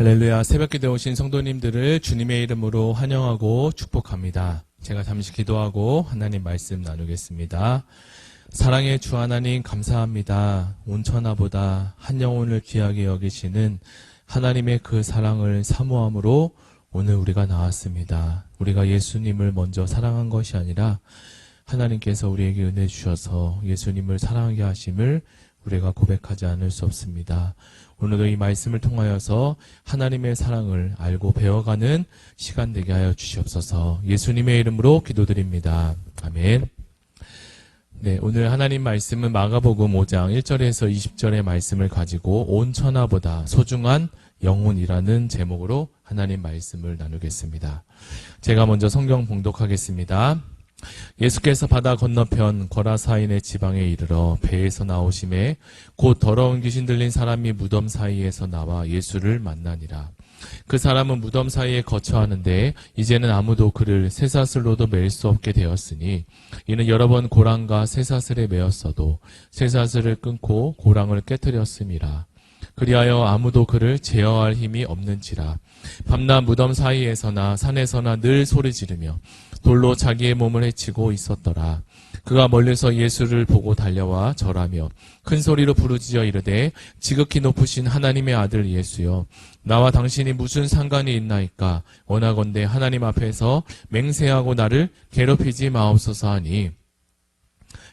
할렐루야. 새벽기도에 오신 성도님들을 주님의 이름으로 환영하고 축복합니다. 제가 잠시 기도하고 하나님 말씀 나누겠습니다. 사랑의 주 하나님 감사합니다. 온 천하보다 한 영혼을 귀하게 여기시는 하나님의 그 사랑을 사모함으로 오늘 우리가 나왔습니다. 우리가 예수님을 먼저 사랑한 것이 아니라 하나님께서 우리에게 은혜 주셔서 예수님을 사랑하게 하심을 우리가 고백하지 않을 수 없습니다. 오늘도 이 말씀을 통하여서 하나님의 사랑을 알고 배워가는 시간 되게 하여 주시옵소서. 예수님의 이름으로 기도드립니다. 아멘. 네, 오늘 하나님 말씀은 마가복음 5장 1절에서 20절의 말씀을 가지고 온 천하보다 소중한 영혼이라는 제목으로 하나님 말씀을 나누겠습니다. 제가 먼저 성경 봉독하겠습니다. 예수께서 바다 건너편 거라사인의 지방에 이르러 배에서 나오심에 곧 더러운 귀신 들린 사람이 무덤 사이에서 나와 예수를 만나니라. 그 사람은 무덤 사이에 거처하는데 이제는 아무도 그를 쇠사슬로도 맬 수 없게 되었으니 이는 여러 번 고랑과 쇠사슬에 매었어도 쇠사슬을 끊고 고랑을 깨뜨렸음이라. 그리하여 아무도 그를 제어할 힘이 없는지라. 밤낮 무덤 사이에서나 산에서나 늘 소리 지르며 돌로 자기의 몸을 해치고 있었더라. 그가 멀리서 예수를 보고 달려와 절하며 큰 소리로 부르짖어 이르되 지극히 높으신 하나님의 아들 예수여, 나와 당신이 무슨 상관이 있나이까? 원하건대 하나님 앞에서 맹세하고 나를 괴롭히지 마옵소서 하니,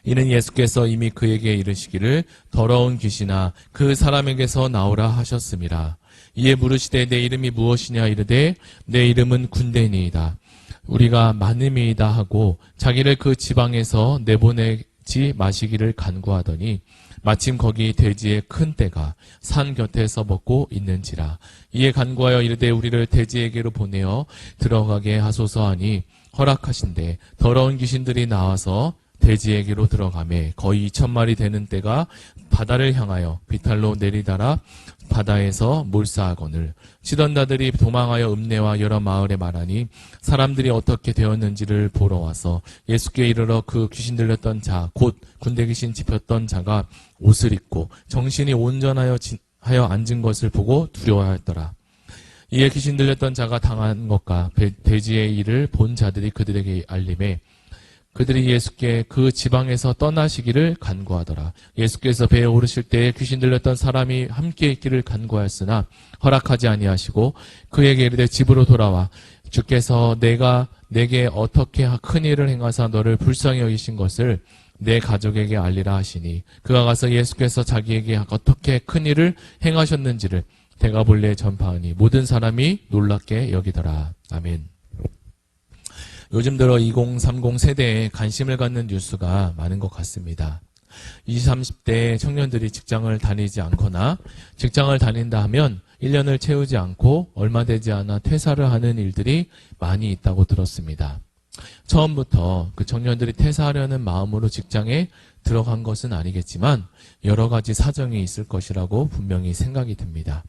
이는 예수께서 이미 그에게 이르시기를 더러운 귀신아 그 사람에게서 나오라 하셨음이라. 이에 물으시되 내 이름이 무엇이냐 이르되 내 이름은 군대니이다. 우리가 많음이이다 하고 자기를 그 지방에서 내보내지 마시기를 간구하더니 마침 거기 돼지의 큰 떼가 산 곁에서 먹고 있는지라. 이에 간구하여 이르되 우리를 돼지에게로 보내어 들어가게 하소서 하니 허락하신대 더러운 귀신들이 나와서 돼지에게로 들어가매 거의 2,000마리 되는 떼가 바다를 향하여 비탈로 내리달아 바다에서 몰사하거늘 치던 자들이 도망하여 읍내와 여러 마을에 말하니 사람들이 어떻게 되었는지를 보러 와서 예수께 이르러 그 귀신 들렸던 자 곧 군대 귀신 짚혔던 자가 옷을 입고 정신이 온전하여 앉은 것을 보고 두려워하였더라. 이에 귀신 들렸던 자가 당한 것과 돼지의 일을 본 자들이 그들에게 알림해 그들이 예수께 그 지방에서 떠나시기를 간구하더라. 예수께서 배에 오르실 때에 귀신 들렸던 사람이 함께 있기를 간구하였으나 허락하지 아니하시고 그에게 이르되 집으로 돌아와 주께서 내게 어떻게 큰 일을 행하사 너를 불쌍히 여기신 것을 내 가족에게 알리라 하시니 그가 가서 예수께서 자기에게 어떻게 큰 일을 행하셨는지를 데가볼리에 전파하니 모든 사람이 놀랍게 여기더라. 아멘. 요즘 들어 2030 세대에 관심을 갖는 뉴스가 많은 것 같습니다. 20, 30대 청년들이 직장을 다니지 않거나 직장을 다닌다 하면 1년을 채우지 않고 얼마 되지 않아 퇴사를 하는 일들이 많이 있다고 들었습니다. 처음부터 그 청년들이 퇴사하려는 마음으로 직장에 들어간 것은 아니겠지만 여러 가지 사정이 있을 것이라고 분명히 생각이 듭니다.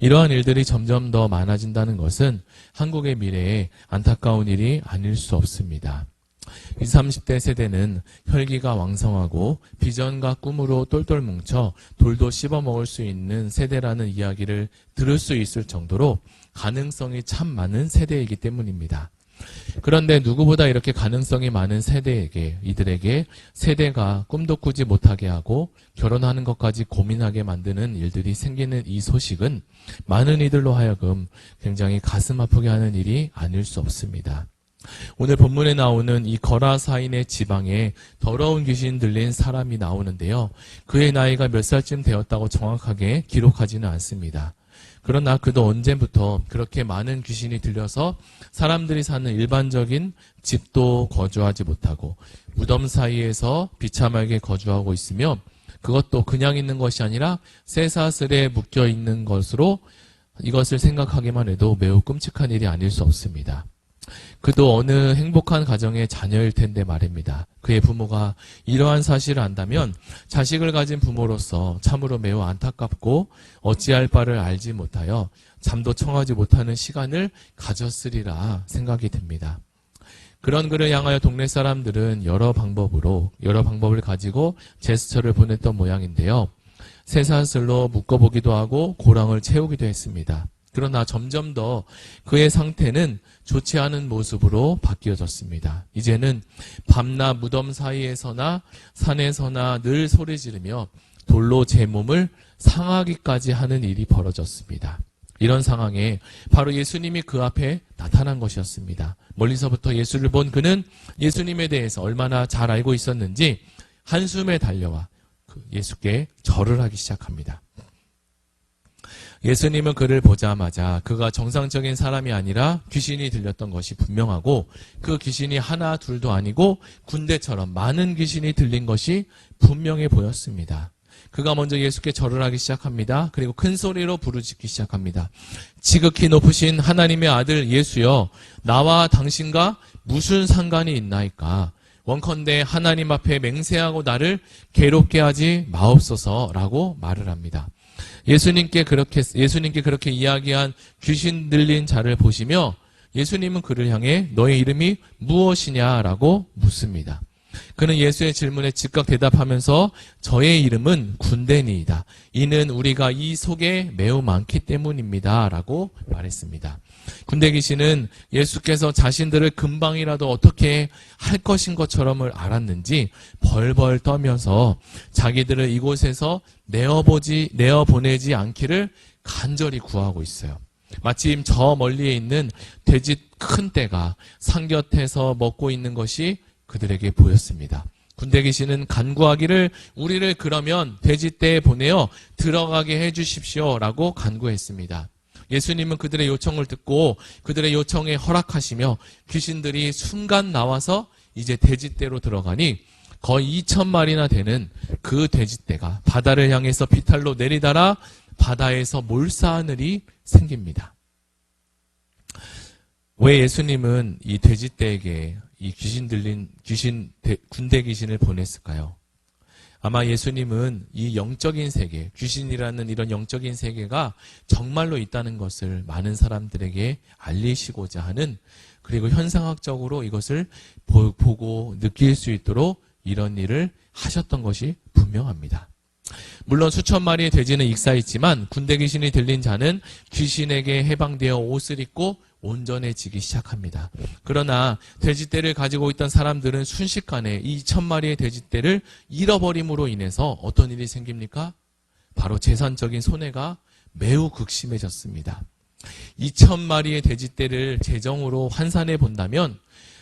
이러한 일들이 점점 더 많아진다는 것은 한국의 미래에 안타까운 일이 아닐 수 없습니다. 20, 30대 세대는 혈기가 왕성하고 비전과 꿈으로 똘똘 뭉쳐 돌도 씹어먹을 수 있는 세대라는 이야기를 들을 수 있을 정도로 가능성이 참 많은 세대이기 때문입니다. 그런데 누구보다 이렇게 가능성이 많은 이들에게 세대가 꿈도 꾸지 못하게 하고 결혼하는 것까지 고민하게 만드는 일들이 생기는 이 소식은 많은 이들로 하여금 굉장히 가슴 아프게 하는 일이 아닐 수 없습니다. 오늘 본문에 나오는 이 거라사인의 지방에 더러운 귀신 들린 사람이 나오는데요. 그의 나이가 몇 살쯤 되었다고 정확하게 기록하지는 않습니다. 그러나 그도 언제부터 그렇게 많은 귀신이 들려서 사람들이 사는 일반적인 집도 거주하지 못하고 무덤 사이에서 비참하게 거주하고 있으며 그것도 그냥 있는 것이 아니라 쇠사슬에 묶여 있는 것으로 이것을 생각하기만 해도 매우 끔찍한 일이 아닐 수 없습니다. 그도 어느 행복한 가정의 자녀일 텐데 말입니다. 그의 부모가 이러한 사실을 안다면 자식을 가진 부모로서 참으로 매우 안타깝고 어찌할 바를 알지 못하여 잠도 청하지 못하는 시간을 가졌으리라 생각이 듭니다. 그런 그를 향하여 동네 사람들은 여러 방법을 가지고 제스처를 보냈던 모양인데요. 쇠사슬로 묶어보기도 하고 고랑을 채우기도 했습니다. 그러나 점점 더 그의 상태는 좋지 않은 모습으로 바뀌어졌습니다. 이제는 밤낮 무덤 사이에서나 산에서나 늘 소리 지르며 돌로 제 몸을 상하기까지 하는 일이 벌어졌습니다. 이런 상황에 바로 예수님이 그 앞에 나타난 것이었습니다. 멀리서부터 예수를 본 그는 예수님에 대해서 얼마나 잘 알고 있었는지 한숨에 달려와 예수께 절을 하기 시작합니다. 예수님은 그를 보자마자 그가 정상적인 사람이 아니라 귀신이 들렸던 것이 분명하고 그 귀신이 하나 둘도 아니고 군대처럼 많은 귀신이 들린 것이 분명해 보였습니다. 그가 먼저 예수께 절을 하기 시작합니다. 그리고 큰 소리로 부르짖기 시작합니다. 지극히 높으신 하나님의 아들 예수여, 나와 당신과 무슨 상관이 있나이까? 원컨대 하나님 앞에 맹세하고 나를 괴롭게 하지 마옵소서라고 말을 합니다. 예수님께 그렇게 이야기한 귀신 들린 자를 보시며 예수님은 그를 향해 너의 이름이 무엇이냐라고 묻습니다. 그는 예수의 질문에 즉각 대답하면서 저의 이름은 군대니이다. 이는 우리가 이 속에 매우 많기 때문입니다. 라고 말했습니다. 군대 귀신은 예수께서 자신들을 금방이라도 어떻게 할 것인 것처럼을 알았는지 벌벌 떨면서 자기들을 이곳에서 내어보내지 않기를 간절히 구하고 있어요. 마침 저 멀리에 있는 돼지 큰 떼가 산 곁에서 먹고 있는 것이 그들에게 보였습니다. 군대 귀신은 간구하기를 우리를 그러면 돼지떼에 보내어 들어가게 해주십시오라고 간구했습니다. 예수님은 그들의 요청을 듣고 그들의 요청에 허락하시며 귀신들이 순간 나와서 이제 돼지떼로 들어가니 거의 2,000마리나 되는 그 돼지떼가 바다를 향해서 비탈로 내리달아 바다에서 몰사하는 일이 생깁니다. 왜 예수님은 이 돼지떼에게 이 군대 귀신을 보냈을까요? 아마 예수님은 이 영적인 세계, 귀신이라는 이런 영적인 세계가 정말로 있다는 것을 많은 사람들에게 알리시고자 하는, 그리고 현상학적으로 이것을 보고 느낄 수 있도록 이런 일을 하셨던 것이 분명합니다. 물론 수천 마리의 돼지는 익사했지만 군대 귀신이 들린 자는 귀신에게 해방되어 옷을 입고 온전해지기 시작합니다. 그러나 돼지떼를 가지고 있던 사람들은 순식간에 이 2,000마리의 돼지떼를 잃어버림으로 인해서 어떤 일이 생깁니까? 바로 재산적인 손해가 매우 극심해졌습니다. 2,000마리의 돼지떼를 재정으로 환산해 본다면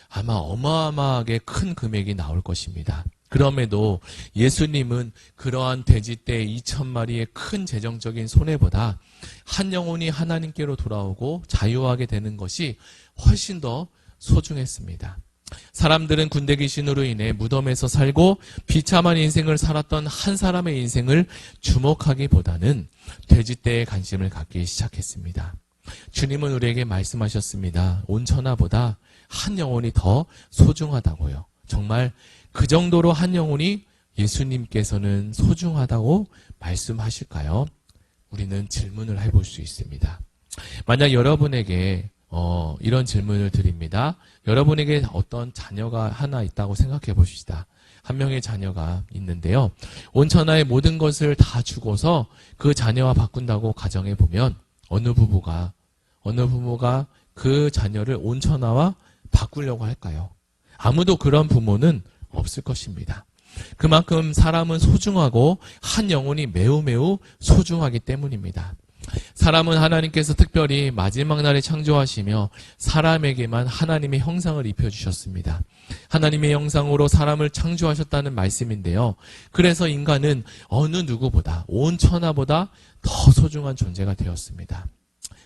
아마 어마어마하게 큰 금액이 나올 것입니다. 그럼에도 예수님은 그러한 돼지떼 2,000마리의 큰 재정적인 손해보다 한 영혼이 하나님께로 돌아오고 자유하게 되는 것이 훨씬 더 소중했습니다. 사람들은 군대 귀신으로 인해 무덤에서 살고 비참한 인생을 살았던 한 사람의 인생을 주목하기보다는 돼지떼에 관심을 갖기 시작했습니다. 주님은 우리에게 말씀하셨습니다. 온 천하보다 한 영혼이 더 소중하다고요. 정말 그 정도로 한 영혼이 예수님께서는 소중하다고 말씀하실까요? 우리는 질문을 해볼 수 있습니다. 만약 여러분에게 이런 질문을 드립니다. 여러분에게 어떤 자녀가 하나 있다고 생각해 봅시다. 한 명의 자녀가 있는데요. 온 천하의 모든 것을 다 주고서 그 자녀와 바꾼다고 가정해 보면 어느 부부가 그 자녀를 온 천하와 바꾸려고 할까요? 아무도 그런 부모는 없을 것입니다. 그만큼 사람은 소중하고 한 영혼이 매우 소중하기 때문입니다. 사람은 하나님께서 특별히 마지막 날에 창조하시며 사람에게만 하나님의 형상을 입혀주셨습니다. 하나님의 형상으로 사람을 창조하셨다는 말씀인데요. 그래서 인간은 어느 누구보다 온 천하보다 더 소중한 존재가 되었습니다.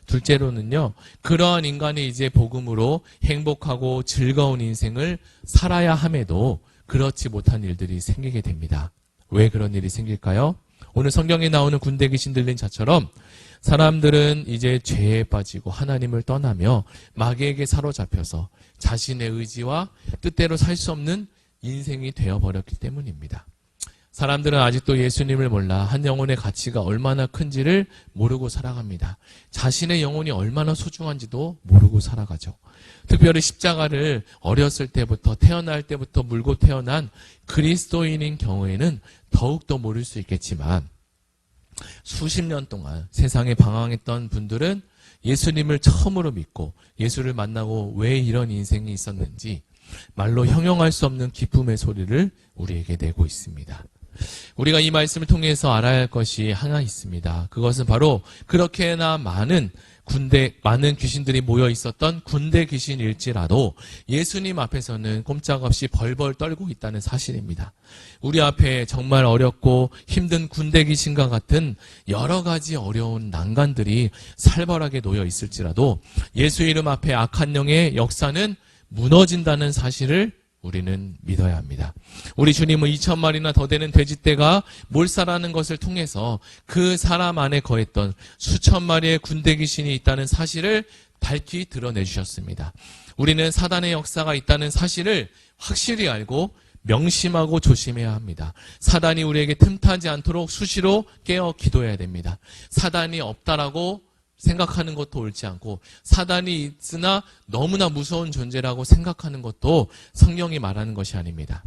둘째로는요, 그러한 인간이 이제 복음으로 행복하고 즐거운 인생을 살아야 함에도 그렇지 못한 일들이 생기게 됩니다. 왜 그런 일이 생길까요? 오늘 성경에 나오는 군대 귀신 들린 자처럼 사람들은 이제 죄에 빠지고 하나님을 떠나며 마귀에게 사로잡혀서 자신의 의지와 뜻대로 살 수 없는 인생이 되어버렸기 때문입니다. 사람들은 아직도 예수님을 몰라 한 영혼의 가치가 얼마나 큰지를 모르고 살아갑니다. 자신의 영혼이 얼마나 소중한지도 모르고 살아가죠. 특별히 십자가를 어렸을 때부터 태어날 때부터 물고 태어난 그리스도인인 경우에는 더욱더 모를 수 있겠지만 수십 년 동안 세상에 방황했던 분들은 예수님을 처음으로 믿고 예수를 만나고 왜 이런 인생이 있었는지 말로 형용할 수 없는 기쁨의 소리를 우리에게 내고 있습니다. 우리가 이 말씀을 통해서 알아야 할 것이 하나 있습니다. 그것은 바로 그렇게나 많은 귀신들이 모여 있었던 군대 귀신일지라도 예수님 앞에서는 꼼짝없이 벌벌 떨고 있다는 사실입니다. 우리 앞에 정말 어렵고 힘든 군대 귀신과 같은 여러 가지 어려운 난관들이 살벌하게 놓여 있을지라도 예수 이름 앞에 악한 영의 역사는 무너진다는 사실을 우리는 믿어야 합니다. 우리 주님은 2000마리나 더 되는 돼지떼가 몰살하는 것을 통해서 그 사람 안에 거했던 수천 마리의 군대 귀신이 있다는 사실을 밝히 드러내주셨습니다. 우리는 사단의 역사가 있다는 사실을 확실히 알고 명심하고 조심해야 합니다. 사단이 우리에게 틈타지 않도록 수시로 깨어 기도해야 됩니다. 사단이 없다라고 생각하는 것도 옳지 않고 사단이 있으나 너무나 무서운 존재라고 생각하는 것도 성경이 말하는 것이 아닙니다.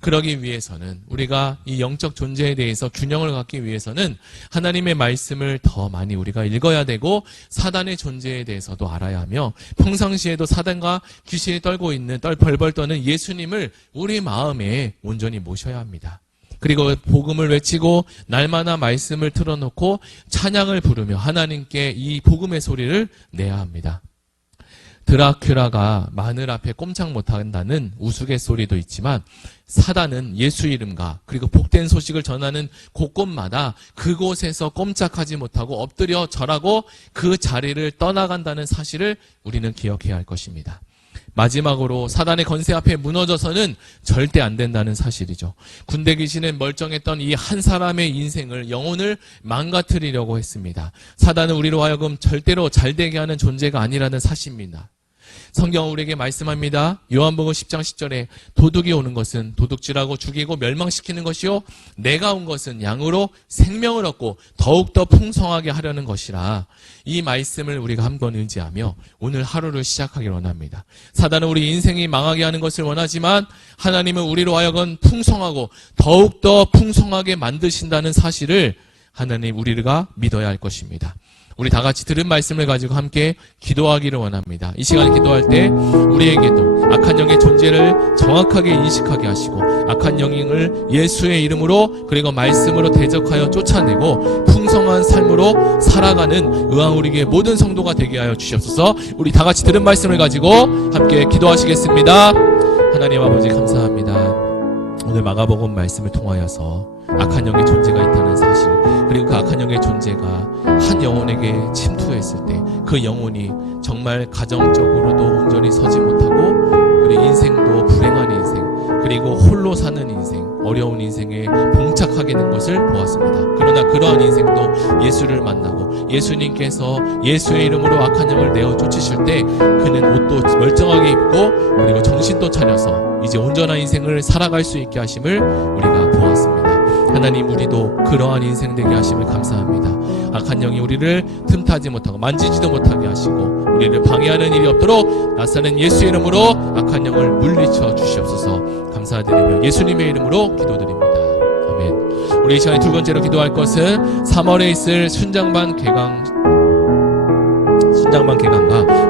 그러기 위해서는 우리가 이 영적 존재에 대해서 균형을 갖기 위해서는 하나님의 말씀을 더 많이 우리가 읽어야 되고 사단의 존재에 대해서도 알아야 하며 평상시에도 사단과 귀신이 떨고 있는 벌벌 떠는 예수님을 우리 마음에 온전히 모셔야 합니다. 그리고 복음을 외치고 날마다 말씀을 틀어놓고 찬양을 부르며 하나님께 이 복음의 소리를 내야 합니다. 드라큘라가 마늘 앞에 꼼짝 못한다는 우스갯소리도 있지만 사단은 예수 이름과 그리고 복된 소식을 전하는 곳곳마다 그곳에서 꼼짝하지 못하고 엎드려 절하고 그 자리를 떠나간다는 사실을 우리는 기억해야 할 것입니다. 마지막으로 사단의 건세 앞에 무너져서는 절대 안 된다는 사실이죠. 군대 귀신은 멀쩡했던 이 한 사람의 인생을, 영혼을 망가뜨리려고 했습니다. 사단은 우리로 하여금 절대로 잘되게 하는 존재가 아니라는 사실입니다. 성경은 우리에게 말씀합니다. 요한복음 10장 10절에 도둑이 오는 것은 도둑질하고 죽이고 멸망시키는 것이요 내가 온 것은 양으로 생명을 얻고 더욱더 풍성하게 하려는 것이라. 이 말씀을 우리가 한번 의지하며 오늘 하루를 시작하기를 원합니다. 사단은 우리 인생이 망하게 하는 것을 원하지만 하나님은 우리로 하여금 풍성하고 더욱더 풍성하게 만드신다는 사실을 하나님 우리가 믿어야 할 것입니다. 우리 다 같이 들은 말씀을 가지고 함께 기도하기를 원합니다. 이 시간에 기도할 때 우리에게도 악한 영의 존재를 정확하게 인식하게 하시고 악한 영을 예수의 이름으로 그리고 말씀으로 대적하여 쫓아내고 풍성한 삶으로 살아가는 의왕 우리에게 모든 성도가 되게 하여 주시옵소서. 우리 다 같이 들은 말씀을 가지고 함께 기도하시겠습니다. 하나님 아버지 감사합니다. 오늘 마가복음 말씀을 통하여서 악한 영의 존재가 있다는 사실, 그리고 그 악한 영의 존재가 한 영혼에게 침투했을 때 그 영혼이 정말 가정적으로도 온전히 서지 못하고 그리고 인생도 불행한 인생, 그리고 홀로 사는 인생, 어려운 인생에 봉착하게 된 것을 보았습니다. 그러나 그러한 인생도 예수를 만나고 예수님께서 예수의 이름으로 악한 영을 내어 쫓으실 때 그는 옷도 멀쩡하게 입고 그리고 정신도 차려서 이제 온전한 인생을 살아갈 수 있게 하심을 우리가 보았습니다. 하나님 우리도 그러한 인생 되게 하심을 감사합니다. 악한 영이 우리를 틈타지 못하고 만지지도 못하게 하시고 우리를 방해하는 일이 없도록 나사는 예수 이름으로 악한 영을 물리쳐 주시옵소서. 감사드리며 예수님의 이름으로 기도드립니다. 아멘. 우리 이 시간에 두 번째로 기도할 것은 3월에 있을 순장반 개강과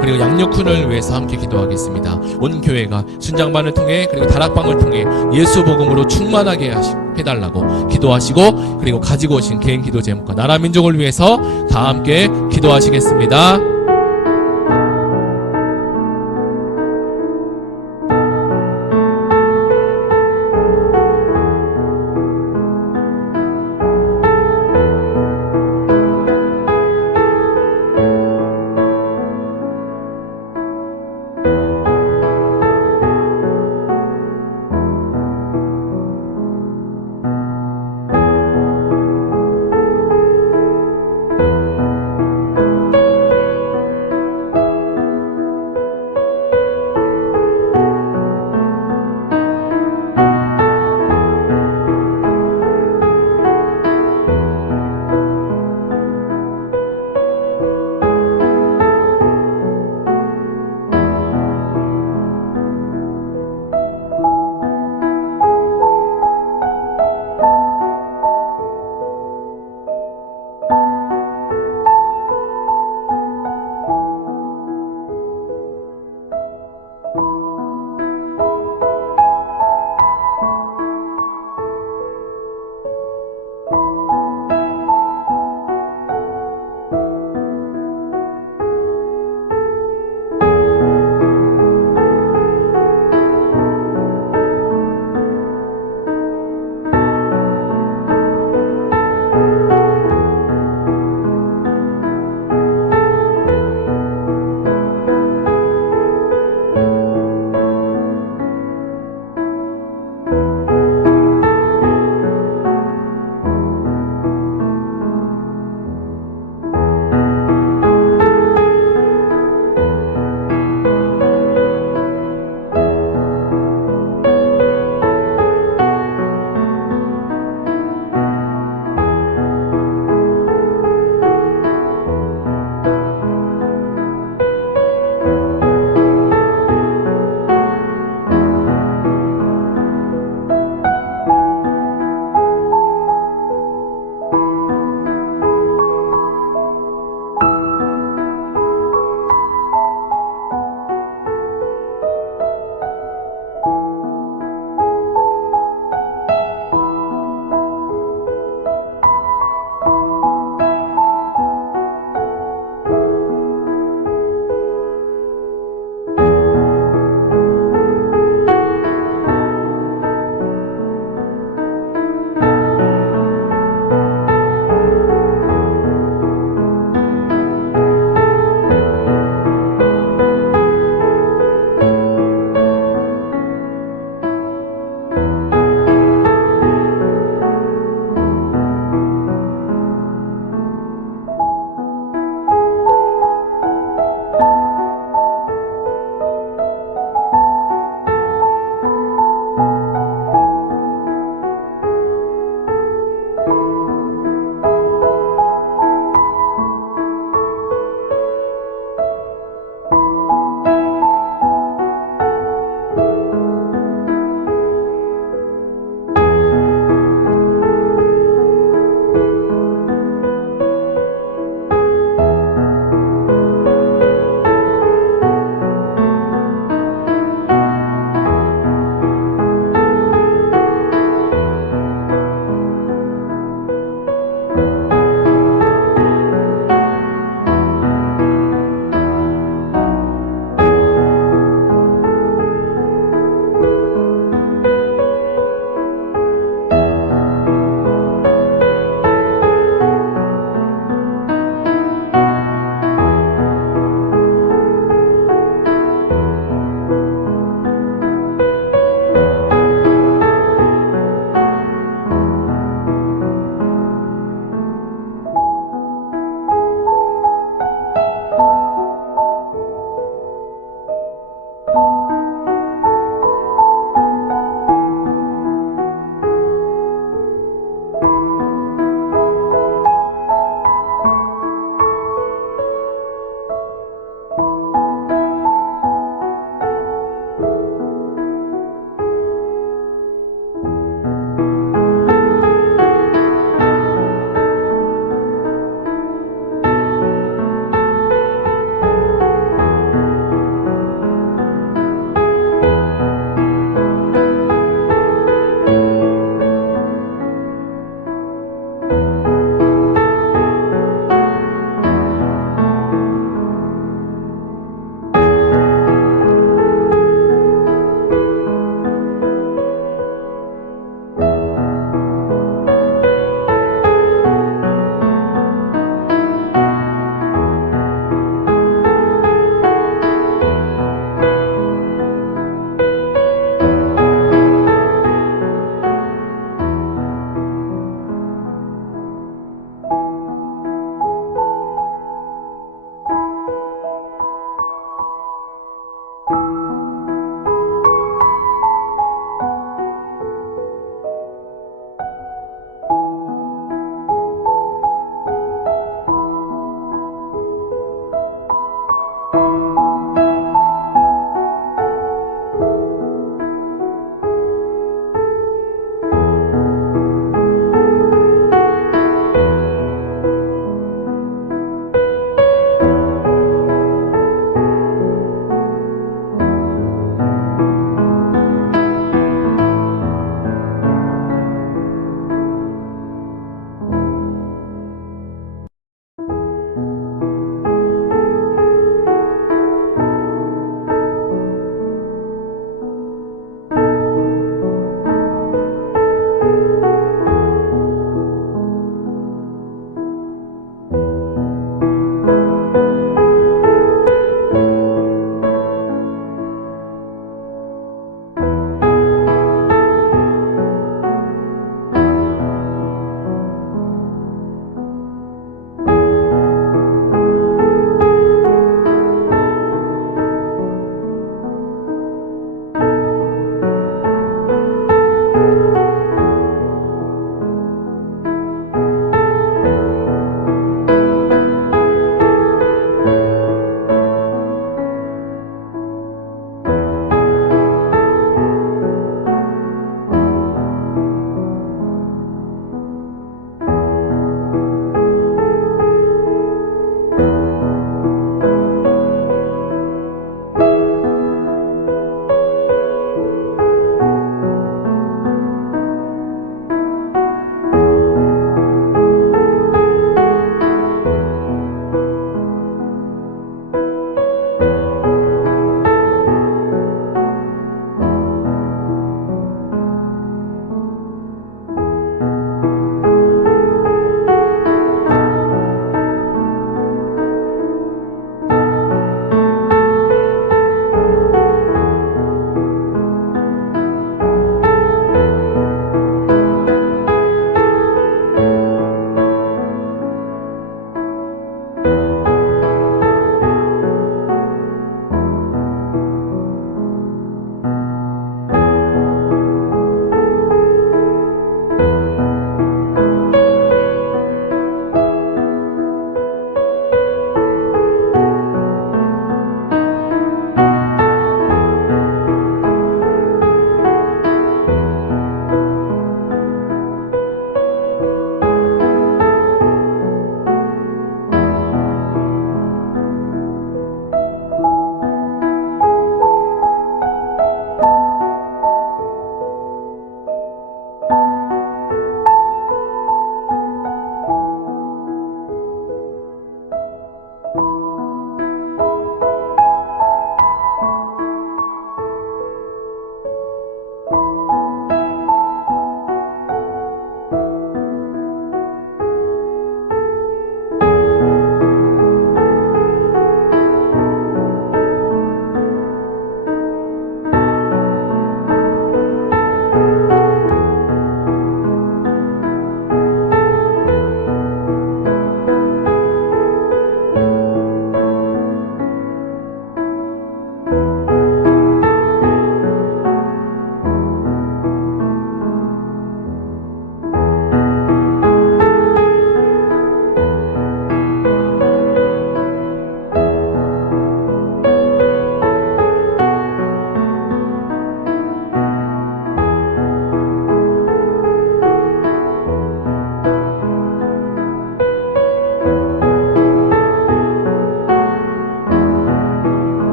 그리고 양육훈을 위해서 함께 기도하겠습니다. 온 교회가 순장반을 통해 그리고 다락방을 통해 예수 복음으로 충만하게 해달라고 기도하시고 그리고 가지고 오신 개인 기도 제목과 나라 민족을 위해서 다 함께 기도하시겠습니다.